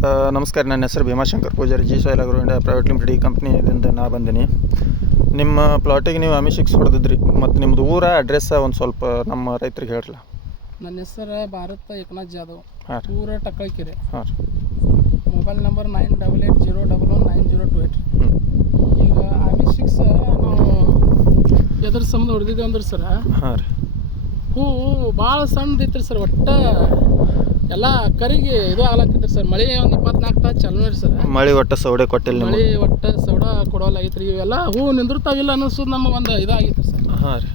ನಮಸ್ಕಾರ. ನನ್ನ ಹೆಸರು Bhimashankar Pujari, G soil agro India private limited ಈ ಕಂಪ್ನಿಯಿಂದ ನಾ ಬಂದೀನಿ. ನಿಮ್ಮ ಪ್ಲಾಟಿಗೆ ನೀವು ಅಮಿಸಿಕ್ಸ್ ಹೊಡೆದಿದ್ರಿ, ಮತ್ತು ನಿಮ್ಮದು ಊರ ಅಡ್ರೆಸ್ಸ ಒಂದು ಸ್ವಲ್ಪ ನಮ್ಮ ರೈತರಿಗೆ ಹೇಳ್ರಲ್ಲ. ನನ್ನ ಹೆಸರು ಭಾರತ್ ಏಕನಾಥ್ ಜಾಧವ್, ಹಾಂ ರೀ. ಊರ ಟಕ್ಕಳಕೆರೆ. ಹಾಂ ರೀ. Mobile number 9880119028. ಈಗ ಅಮಿಸಿಕ್ಸ್ ನಾವು ಎದ್ರ ಸಂಬಂಧ ಹೊಡೆದಿದ್ದೇವೆ ಅಂದ್ರೆ ಸರ, ಹಾಂ ರೀ, ಹೂವು ಭಾಳ ಸಣ್ಣದಿತ್ತು ಸರ್. ಒಟ್ಟು ಎಲ್ಲ ಕರಿಗೆ ಇದು ಆಗ್ಲತ್ತಿತ್ತು ಸರ್. ಮಳೆ ಒಂದು 24 ತಾಸು ಚಾಲು ರೀ ಸರ್. ಮಳೆ ಒಟ್ಟು ಸೌಡೆ ಕೊಟ್ಟಿಲ್ಲ, ಮಳೆ ಒಟ್ಟು ಸೌಡ ಕೊಡೋಲಾಗಿತ್ತು ರೀ. ಇವೆಲ್ಲ ಹೂವು ನಿಂದಿರ್ತಾವಿಲ್ಲ ಅನ್ನಿಸೋದು ನಮಗೆ ಒಂದು ಇದಾಗಿತ್ತು ಸರ್. ಹಾಂ ರೀ.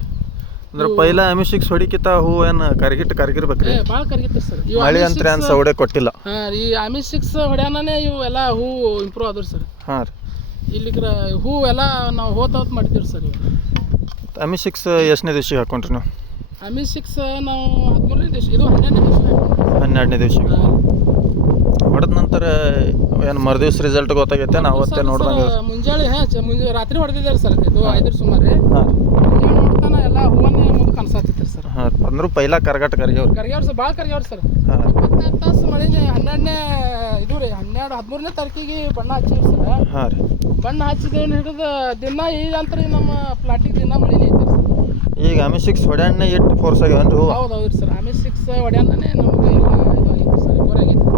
ಅಂದ್ರೆ ಪೈಲ ಅಮಿಸಿಕ್ಸ್ ಹೊಡಿಕಿತ ಹೂವು ಏನು ಕರಗಿರ್ಬೇಕು ರೀ? ಭಾಳ ಕರಗಿತ್ತು ಸರ್. ಮಳೆ ಅಂತ ಏನು ಸೌಡೆ ಕೊಟ್ಟಿಲ್ಲ. ಹಾಂ, ಈ ಅಮಿಸಿಕ್ಸ್ ಹೊಡ್ಯಾನೇ ಇವು ಎಲ್ಲ ಹೂವು ಇಂಪ್ರೂವ್ ಆದ್ರು ಸರ್. ಹಾಂ ರೀ. ಇಲ್ಲಿಗ್ರ ಹೂವು ಎಲ್ಲ ನಾವು ಹೋತಾವತ್ ಮಾಡಿದ್ದೀವಿ ಸರ್. ಇವು ಅಮಿಸಿಕ್ಸ್ ಎಷ್ಟನೇ ದಿವ್ಸಿಗೆ ಹಾಕೊಂಡ್ರಿ ನೀವು? ಅಮಿಸಿಕ್ಸ್ ನಾವು 13ನೇ ದಿವಸ, ಇದು 12ನೇ ದಿವಸ. 12ನೇ ದಿವ್ಸಿಗೆ ಹೊಡೆದ ನಂತರ ಏನು ಮರುದಿವ್ಸ ರಿಸಲ್ಟ್ ಗೊತ್ತಾಗೈತೆ? ನಾವು ಅವತ್ತೇ ನೋಡ್ದಂಗೆ ಮುಂಜಾನೆ ಮುಂಜಾನೆ ರಾತ್ರಿ ಹೊಡೆದಿದ್ದಾರೆ ಸರ್. ಇದು 5 ಸುಮಾರು. ಹಾಂ, ಮುಂಜಾನೆ ನೋಡ್ತಾನೆ ಎಲ್ಲ ಹೂವನ್ನೇ ಮುಂದೆ ಕನ್ಸಾತಿತ್ತು ಸರ್. ಹಾಂ. ಅಂದ್ರೂ ಪೈಲ ಕರ್ಗ್ಯಾವ್ರಿ ಸರ್, ಭಾಳ ಕರ್ಗ್ಯಾವ್ರಿ ಸರ್. ಹಾಂ. 24 ತಾಸು ಮಳೆನೇ 12ನೇ ಇದು ರೀ 13ನೇ ತಾರೀಕಿಗೆ ಬಣ್ಣ ಹಚ್ಚಿವ್ರಿ ಸರ್. ಹಾಂ ರೀ. ಬಣ್ಣ ಹಚ್ಚಿದೇನು ಹಿಡಿದು ದಿನ ಈಗ ಅಂತ ರೀ ನಮ್ಮ ಪ್ಲಾಟಿಗೆ ದಿನ ಮಳೆನೇ ಐತೆ ಸರ್. ಈಗ ಅಮಿಸಿಕ್ಸ್ ಹೊಡ್ಯಾಣ್ಣೆ ಎಷ್ಟು ಫೋರ್ಸ್ ಆಗ್ಯಾವನ್ರಿ ಹೂವು? ಹೌದು ಸರ್. ಅಮಿಸಿಕ್ಸ್ ಹೊಡ್ಯಾನೇ ನಮಗೆ ಎಲ್ಲ ಇದು ಆಗಿತ್ತು ಸರ್, ಗೋರಾಗಿತ್ತು.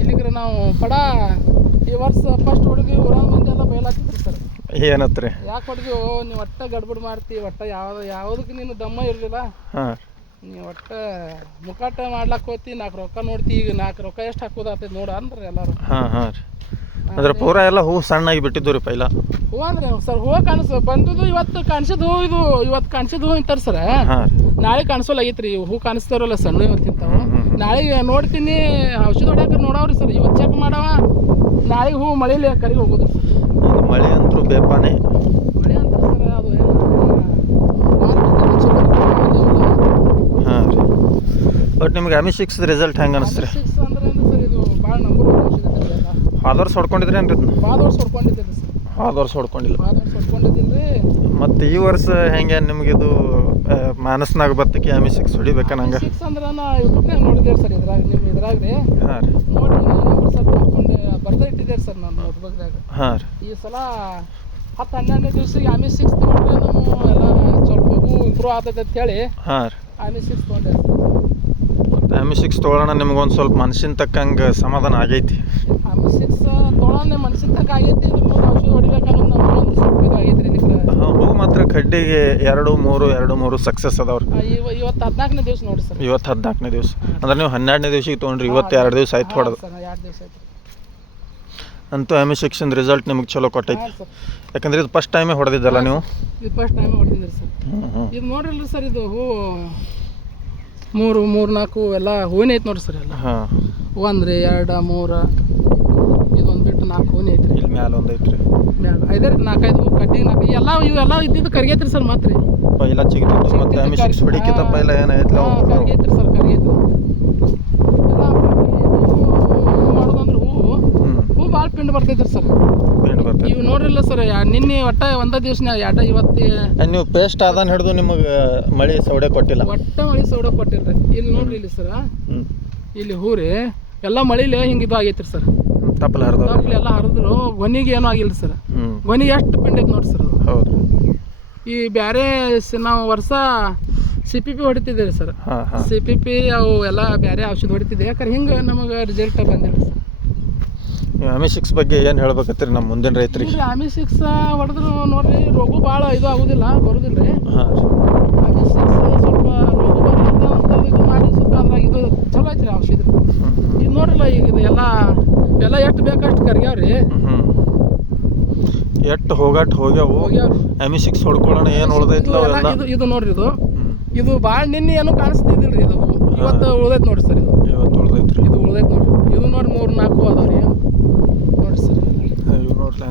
ಇಲ್ಲಿಗ್ರೆ ನಾವು ಪಡ ಈ ವರ್ಷ ಫಸ್ಟ್ ಹೊಡೆದ್ವಿ. ಊರಾಗ ಮಂದಿ ಎಲ್ಲ ಬಯಲಾಗ್ತಿದ್ರು ಸರ್. ಏನತ್ರಿ? ಯಾಕೆ ಹೊಡೆದ್ವಿ? ನೀವು ಒಟ್ಟ ಗಡ್ಬಡ್ ಮಾಡ್ತಿ, ಒಟ್ಟ ಯಾವುದಕ್ಕೆ ನೀನು ದಮ್ಮ ಇರಲಿಲ್ಲ. ಹಾಂ. ನೀವು ಒಟ್ಟು ಮುಖಾಟ ಮಾಡ್ಲಾಕ್ ಹೋಗ್ತಿ, 4 ರೊಕ್ಕ ನೋಡ್ತಿ. ಈಗ 4 ರೊಕ್ಕ ಎಷ್ಟು ಹಾಕೋದಾಗ್ತೈತೆ ನೋಡು ಅಂದ್ರೆ ಎಲ್ಲರೂ. ಹಾಂ ಹಾಂ ರೀ. ಅಂದ್ರೆ ಪೂರ ಎಲ್ಲ ಹೂವು ಸಣ್ಣಾಗಿ ಬಿಟ್ಟಿದ್ದು ರೀ ಪೈಲ? ಹೂವು ಅಂದ್ರೆ ಸರ್, ಹೂವು ಬಂದದ್ದು ಇವತ್ತು ಕಾಣಿಸಿದ ಹೂವು. ಇವತ್ತು ಕಾಣಿಸಿದ ಹೂವು ಇಂತಾರೆ ಸರ್. ಹಾಂ. ನಾಳೆ ಕಾಣಿಸೋಲಾಗೈತೆ ರೀ. ಹೂ ಕಾಣಿಸ್ತಾರಲ್ಲ ಸಣ್ಣ ಇವತ್ತಿಂತಾವು. ನಾಳೆಗೆ ನೋಡ್ತೀನಿ, ಔಷಧ ಹೊಡ್ಯಾಕ ನೋಡವ್ರಿ ಸರ್. ಇವತ್ತು ಚೆಕ್ ಮಾಡವ, ನಾಳೆಗೆ ಹೂವು ಮಳೇಲಿ ಕರಿಗೆ ಹೋಗೋದು ಸರ್. ಮಳೆ ಅಂತೂ ಬೇಪಾನೆ. ಮಳೆ ಅಂತಾರೆ ಸರ್, ಅದು ಏನು ಹಾಂ ರೀ. ಬಟ್ ನಿಮ್ಗೆ ಅಮಿಸಿಕ್ಸ್ ರಿಸಲ್ಟ್ ಹೆಂಗೆ ಅನಿಸ್ತ್ರಿ? ಅಮಿಸಿಕ್ಸ್ ಅಂದ್ರೆ ಸರ್, ಇದು ಭಾಳ ನಂಬರ್ ಔಷಧ ಐತೆ ಎಲ್ಲ. ಹೋದ ವರ್ಷ ಹೊಡ್ಕೊಂಡಿದ್ರಿ ಏನ್ರಿ? ಹೋದ ವರ್ಷ ಹೊಡ್ಕೊಂಡಿದ್ದೀರಿ ಸರ್. ಹೋದ ವರ್ಷ ಹೊಡ್ಕೊಂಡಿಲ್ಲ. ಹೋದ ವರ್ಷ ಹೊಡ್ಕೊಂಡಿದ್ದೀನಿ ರೀ. ಮತ್ತು ಈ ವರ್ಷ ಹೆಂಗೆ ನಿಮಗಿದು ಮಾನಸ್ನಾಗ ಬತ್ತಕ್ಕೆ ಅಮಿಸಿಕ್ಸ್ ಹೊಡಿಬೇಕ ನಂಗೆ? ಅಮಿಸಿಕ್ಸ್ ಅಂದ್ರೆ ನಾ ಯೂಟ್ಯೂಬ್ನಾಗ ನೋಡಿದ್ದೀರಿ ಸರ್. ಇದ್ರಾಗ ನಿಮ್ಮ ಇದ್ರಾಗ ರೀ ಹಾಂ ರೀ. ನೋಡಿ ನಂಬರ್ ಸ್ವಲ್ಪ ಹಾಕ್ಕೊಂಡು ಬರ್ತಾ ಇಟ್ಟಿದ್ದೀರಿ ಸರ್ ನಾನು ನೋಟ್ಬುಕ್ದಾಗ. ಹಾಂ ರೀ. ಈ ಸಲ 10-12ನೇ ದಿವ್ಸಕ್ಕೆ ಅಮಿಸಿಕ್ಸ್ ತೊಗೊಂಡ್ರೆ ನಮ್ಮ ಎಲ್ಲ ಸ್ವಲ್ಪ ಹೂ ಇಂಪ್ರೂವ್ ಆಗ್ತೈತೆ ಅಂತ ಹೇಳಿ ಹಾಂ ರೀ. ಅಮಿಸಿಕ್ಸ್ ತೊಗೊಂಡೆ ಸರ್. ಮತ್ತು ಅಮಿಸಿಕ್ಸ್ ತೊಗೊಳ್ಳೋಣ ನಿಮ್ಗೊಂದು ಸ್ವಲ್ಪ ಮನಸ್ಸಿನ ತಕ್ಕಂಗೆ ಸಮಾಧಾನ ಆಗೈತಿ? ಅಮಿಸಿಕ್ಸ್ ತೊಗೊಳ್ಳೋಣ ಮನ್ಸಿನ ತಕ್ಕ ಆಗೈತಿ. ಔಷಧ ಹೊಡಿಬೇಕನ್ನೋದು ನಮ್ಗೆ ಒಂದು ಸ್ವಲ್ಪ ಇದು ಆಗೈತಿ ರೀ. ಹಾಂ. ಹೂ ಮಾತ್ರ ಕಡ್ಡಿಗೆ 2-3 ಸಕ್ಸಸ್ ಅದಾವ್ರಿ. ಇವತ್ತು 14ನೇ ದಿವಸ ನೋಡಿ ಸರ್. ಇವತ್ತು 14ನೇ ದಿವಸ ಅಂದ್ರೆ ನೀವು 12ನೇ ದಿವ್ಸಿಗೆ ತೊಗೊಂಡ್ರಿ. ಇವತ್ತು 2 ದಿವಸ ಆಯ್ತು ಹೊಡೆದು. 2 ದಿವಸ ಆಯ್ತು. ಅಂತೂ ಅಮಿಸಿಕ್ಸಿನ ರಿಸಲ್ಟ್ ನಿಮ್ಗೆ ಚಲೋ ಕೊಟ್ಟೈತಿ. ಸರ್, ಯಾಕಂದ್ರೆ ಇದು ಫಸ್ಟ್ ಟೈಮೇ ಹೊಡೆದಿದ್ದಲ್ಲ ನೀವು? ಇದು ಫಸ್ಟ್ ಟೈಮ್ ಹೊಡೆದಿದ್ದೀರಿ ಸರ್. ಇದು ನೋಡ್ರಲ್ರಿ ಸರ್, ಇದು ಹೂ 3-4 ಎಲ್ಲ ಹೂವಿನ ಐತೆ ನೋಡ್ರಿ ಸರ್. ಎಲ್ಲ ಹಾಂ. 1 2 3 ಇದೊಂದು ಬಿಟ್ಟು 4 ಹೂವಿನ ಐತ್ರಿ. ಇಲ್ಲಿ ಮ್ಯಾಲೆ ಒಂದು ಐತ್ರಿ, ಮ್ಯಾಗ 5-4 ಹೂ ಕಡ್ಡಿ 4 ಎಲ್ಲ ಇವೆಲ್ಲ ಇದ್ದಿದ್ದು ಕರಿಗೈತ್ರಿ ಸರ್. ಮತ್ತೆ ರೀ ಪೈಲ ಚಿಗಿತಿತ್ತು. ಮತ್ತು ಅಮಿಸಿಕ್ಸ್ ಹೊಡಿಕಿತ ಪೈಲ ಏನಾಗೈತಿ ಕರಿಗೈತ್ರಿ ಸರ್. ಕರಿಗೈತ್ರಿ ಎಲ್ಲ ಮಾಡೋದಂದ್ರೆ ಹೂ ಭಾಳ ಪಿಂಡ್ ಬರ್ತೈತ್ರಿ ಸರ್. ಪಿಂಡ್ ಬರ್ತೈತಿ. ಇವು ನೋಡ್ರಿಲ್ಲ ಸರ್, ನಿನ್ನೆ ಒಟ್ಟ ಒಂದೇ ದಿವ್ಸನಾಗ ಇವತ್ತು ನೀವು ಪೇಸ್ಟ್ ಆದಾನ ಹಿಡಿದು ನಿಮಗೆ ಮಳೆ ಸೌಡೆ ಕೊಟ್ಟಿಲ್ಲ? ಒಟ್ಟ ಮಳೆ ಸೌಡ ಕೊಟ್ಟಿಲ್ರಿ. ಇಲ್ಲಿ ನೋಡ್ರಿ, ಇಲ್ಲಿ ಸರ್, ಇಲ್ಲಿ ಹೂ ರೀ ಎಲ್ಲ ಮಳಿಲಿ ಹಿಂಗೆ ಇದು ಆಗೈತ್ರಿ ಸರ್. ತಪ್ಪಲ ಹರಿದ ಎಲ್ಲ ಹರಿದ್ರು ಗೊನಿಗೆ ಏನೂ ಆಗಿಲ್ಲ ಸರ್. ಗೊನಿ ಎಷ್ಟು ಪಿಂಡ್ ಐತೆ ನೋಡಿ ಸರ್ ಅದು. ಹೌದು. ಈ ಬೇರೆ ನಾವು ವರ್ಷ CPP ಹೊಡಿತಿದ್ದೀರಿ ಸರ್. CPP ಅವು ಎಲ್ಲ ಬೇರೆ ಔಷಧ ಹೊಡಿತಿದ್ದೆ. ಯಾಕಂದ್ರೆ ಹಿಂಗೆ ನಮಗೆ ರಿಸಲ್ಟ್ ಬಂದಿಲ್ಲ ಸರ್. ಅಮಿಸಿಕ್ಸ್ ಬಗ್ಗೆ ಏನು ಹೇಳ್ಬೇಕತ್ತೀರಿ ನಮ್ಮ ಮುಂದಿನ ರೈತರಿಗೆ? ಅಮಿಸಿಕ್ಸ್ ಹೊಡೆದ್ರು ನೋಡ್ರಿ, ರೋಗ ಭಾಳ ಇದು ಆಗೋದಿಲ್ಲ, ಬರೋದಿಲ್ಲ ರೀ. ಹಾಂ. ಅಮಿಸಿಕ್ಸ್ ಸ್ವಲ್ಪ ರೋಗ ಬರೋದಂತ ಇದು ಮಾಡಿ ಸ್ವಲ್ಪ ಅದ್ರಾಗ ಇದು ಚಲೋ ಐತ್ರಿ ಔಷಧ. ಇದು ನೋಡ್ರಿಲ್ಲ, ಈಗ ಇದು ಎಲ್ಲ ಎಷ್ಟು ಬೇಕಷ್ಟು ಕರ್ಗ್ಯಾವ್ರಿ. ಎಷ್ಟು ಹೋಗ್ಯಾವು. ಅಮಿಸಿಕ್ಸ್ ಹೊಡ್ಕೊಳ್ಳೋಣ ಏನು ಉಳ್ದೈತಿಲ್ಲ ಅವೆಲ್ಲ. ಇದು ನೋಡ್ರಿ, ಇದು ಭಾಳ ನಿನ್ನೆ ಏನೂ ಕಾಣಿಸ್ತಿದ್ದಿಲ್ಲ ರೀ. ಇದು ಇವತ್ತು ಉಳ್ದೈತೆ ನೋಡ್ರಿ ಸರ್. ಇವತ್ತು ಉಳ್ದೈತ್ರಿ. ಇದು ಉಳ್ದೈತೆ ನೋಡ್ರಿ. ಇದು ನೋಡಿ 3-4 ಹೂ ಅದಾವ ರೀ ನೋಡ್ರಿ ಸರ್.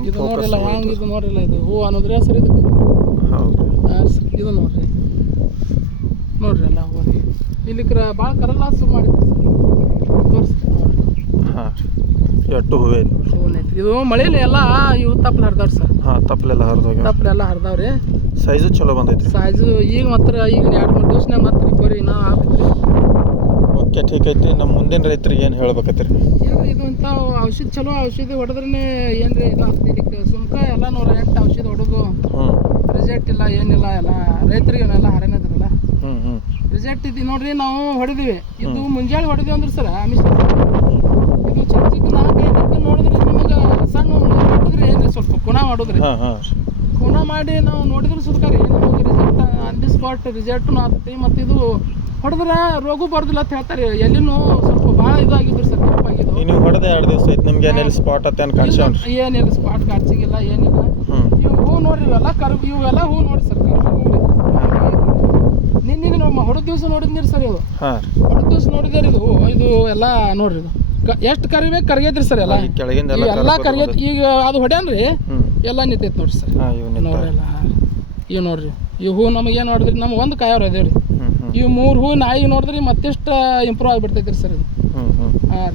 ಇದು ನೋಡ್ರಿಲ್ಲ ಹ್ಯಾಂಗೆ ಇದು ನೋಡ್ರಿಲ್ಲ. ಇದು ಹೂ ಅನ್ನೋದ್ರಿ ಸರ್ ಇದು. ಹೌದು. ಹಾಂ ಸರ್. ಇದು ನೋಡ್ರಿ ಎಲ್ಲ ಹೂ ಇಲ್ಲಿ ಭಾಳ ಕರಲ್ಲ ಶುರು ಮಾಡಿದ್ರಿ ಸರ್. ತೋರಿಸಿ ನೋಡ್ರಿ. ಹಾಂ. ಎಷ್ಟು ಹೂವು ಐತಿ? ಇದು ಮಳೇಲಿ ಎಲ್ಲ ಇವು ತಪ್ಪಲು ಹರಿದವ್ರಿ ಸರ್. ಹಾಂ. ತಪ್ಪಲೆಲ್ಲ ಹರಿದವ್ರಿ. ಸೈಜು ಚಲೋ ಬಂದೈತಿ. ಸೈಜು ಈಗ ಮಾತ್ರ ಈಗ 2-3 ದಿವ್ಸನಾಗ ಮತ್ತೆ ರಿಪೇರಿ ಇನ್ನೂ ಆಗ್ತೈತಿ. ಓಕೆ. ಓಕೆ ಠೀಕ್ ಐತಿ. ನಮ್ಮ ಮುಂದಿನ ರೈತರಿಗೆ ಏನು ಹೇಳ್ಬೇಕತ್ತೀರಿ? ಇಲ್ರಿ ಇದು ಇಂಥ ಔಷಧಿ ಚಲೋ ಔಷಧಿ ಹೊಡೆದ್ರೇ ಏನ್ರಿ ಇದು ಆಗ್ತದೆ. ಇದಕ್ಕೆ ಸುಮ್ಕ ಎಲ್ಲ 108 ಔಷಧಿ ಹೊಡೆದು ರಿಸಲ್ಟ್ ಇಲ್ಲ ಏನಿಲ್ಲ. ಎಲ್ಲ ರೈತರಿಗೆ ಎಲ್ಲ ಹರಣ ಇದ್ರಲ್ಲ ರಿಸಲ್ಟ್ ಇದು ನೋಡ್ರಿ. ನಾವು ಹೊಡೆದಿವಿ ಇದು ಮುಂಜಾನೆ ಹೊಡೆದಿವಿ ಅಂದ್ರೆ ಸರ್ ಆಮಿಷ ಇದು ಚಿಕ್ಕ ಚಿಕ್ಕ 4-5 ನೋಡಿದ್ರೆ ನಿಮಗೆ ಸಣ್ಣ ಹೊಡೆದ್ರಿ ಏನ್ರಿ ಸ್ವಲ್ಪ ಕುಣ ಮಾಡೋದ್ರಿ. ಕುಣ ಮಾಡಿ ನಾವು ನೋಡಿದ್ರೆ ಸುತ್ಕಾರಿ ನಮಗೆ ರಿಸಲ್ಟ್ ಆನ್ ದಿ ಸ್ಪಾಟ್ ರಿಸಲ್ಟ್ನು ಆಗ್ತೈತಿ. ಮತ್ತು ಇದು ಹೊಡೆದ್ರೆ ರೋಗ ಬರೋದಿಲ್ಲ ಅಂತ ಹೇಳ್ತಾರೆ. ಎಲ್ಲಿನೂ ಸ್ವಲ್ಪ ಭಾಳ ಇದಾಗಿದ್ರು ಸರ್ ತಪ್ಪಾಗಿದ್ದು. ನೀವು ಹೊಡೆದ 2 ದಿವಸ ಆಯ್ತು, ನಿಮ್ಗೆ ಏನೆಲ್ಲ ಸ್ಪಾಟ್ ಅಂತ ಏನಿಲ್ಲ ಸ್ಪಾಟ್ ಕಾಡ್ಸಿಗಿಲ್ಲ ಏನಿಲ್ಲ. ಇವು ಹೂ ನೋಡ್ರಿ ಇವೆಲ್ಲ ಇವೆಲ್ಲ ಹೂ ನೋಡಿ ಸರ್ ಹೂ ರೀ. ನಿನ್ನೆ ನಮ್ಮ ಹೊಡೆದ ದಿವಸ ನೋಡಿದ್ನಿರಿ ಸರ್ ಇದು. ಹೊಡೆದ ದಿವಸ ನೋಡಿದ್ರಿ ಇದು ಎಲ್ಲ ನೋಡ್ರಿ ಇದು ಎಷ್ಟು ಕರಿಬೇಕು ಕರಿಗೈತ್ರಿ ಸರ್ ಎಲ್ಲ ಎಲ್ಲ ಕರಿಗೈತಿ. ಈಗ ಅದು ಹೊಡ್ಯಾನ್ರಿ ಎಲ್ಲ ನಿಂತೈತಿ ನೋಡ್ರಿ ಸರ್. ನೋಡ್ರಿ ಎಲ್ಲ ಇವು ನೋಡ್ರಿ ಇವು ಹೂ ನಮಗೆ ಏನು ನೋಡಿದ್ರಿ ನಮ್ಗೆ ಒಂದು ಕಾಯವ್ರು ಅದೇವ್ರಿ. ಇವು 3 ಹೂ ನಾಯಿ ನೋಡಿದ್ರಿ ಮತ್ತೆಷ್ಟು ಇಂಪ್ರೂವ್ ಆಗಿಬಿಡ್ತೈತ್ರಿ ಸರ್ ಇದು. ಹಾಂ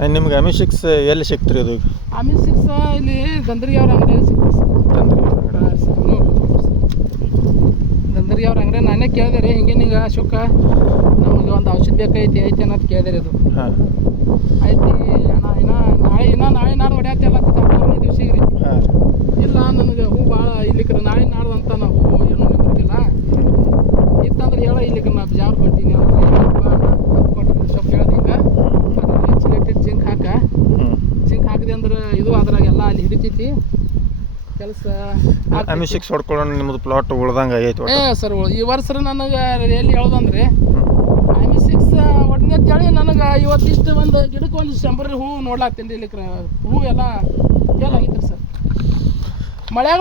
ರೀ ನಿಮ್ಗೆ ಅಮಿಸಿಕ್ಸ್ ಎಲ್ಲಿ ಸಿಕ್ತ್ರಿ ಇದು? ಅಮಿಸಿಕ್ಸ್ ಇಲ್ಲಿ ಗಂದರ್ಗಿ ಅವ್ರ ಅಂಗಡಿಯಲ್ಲಿ ಸಿಗ್ತದೆ ಸರ್. ಹಾಂ ಸರ್ ನೋಡ್ರಿ ಗಂದರ್ಗಿ ಅವ್ರ ಅಂಗಡಿ ನಾನೇ ಕೇಳಿದೆ ರೀ ಹಿಂಗೆ ನಿಂಗೆ ಅಶೋಕ ನಮಗೆ ಒಂದು ಔಷಧಿ ಬೇಕಾಯ್ತಿ ಐತಿ ಅನ್ನೋದು ಕೇಳಿದೆ ರೀ. ಇದು ಐತಿ ನಾಳೆ ನಾಡು ಹೊಡ್ಯಾತಿಲ್ಲ 14ನೇ ದಿವ್ಸಿಗೆ ರೀ. ಇಲ್ಲ ನನಗೆ ಹೂ ಭಾಳ ಇಲ್ಲಿಕ್ರ ನಾಳೆ ನಾಡ್ದು ಅಂತ ನಾವು ಏನೂ ಬರೋದಿಲ್ಲ ಇತ್ತಂದ್ರೆ ಹೇಳ ಇಲ್ಲಿಕ್ರ ನಾ ಬಿಜಾಪುರ ಕೊಡ್ತೀನಿ ಕೊಟ್ಟು ಸ್ವಲ್ಪ ಹೇಳ್ದೆ ಹಿಂಗೆ ಅದ್ರಲ್ಲಿ ಚಿಲೇಟೆಡ್ ಜಿಂಕ್ ಹಾಕಿದೆ ಅಂದ್ರೆ ಇದು ಅದ್ರಾಗೆಲ್ಲ ಅಲ್ಲಿ ಹಿಡಿತೈತಿ ಕೆಲಸ. ಅಮಿಸಿಕ್ಸ್ ಹೊಡ್ಕೊಳ್ಳೋಣ ನಿಮ್ಮದು ಪ್ಲಾಟ್ ಉಳ್ದಂಗೆ ಆಗೈತಿ ಸರ್. ಈ ವರ್ಷ ನನಗೆ ಎಲ್ಲಿ ಹೇಳೋದಂದ್ರೆ ಅಮಿಸಿಕ್ಸ್ ಒಡನೆ ಅಂತೇಳಿ ನನಗೆ ಇವತ್ತಿಷ್ಟು ಒಂದು ಗಿಡಕ್ಕೆ ಒಂದು ಶಂಬರಿ ಹೂ ನೋಡ್ಲಾಗ್ತೀನಿ ರೀ. ಇಲ್ಲಿಕ್ರ ಹೂ ಎಲ್ಲ ಆಗೈತ್ರಿ ಸರ್. ಮಳೆಯಾಗ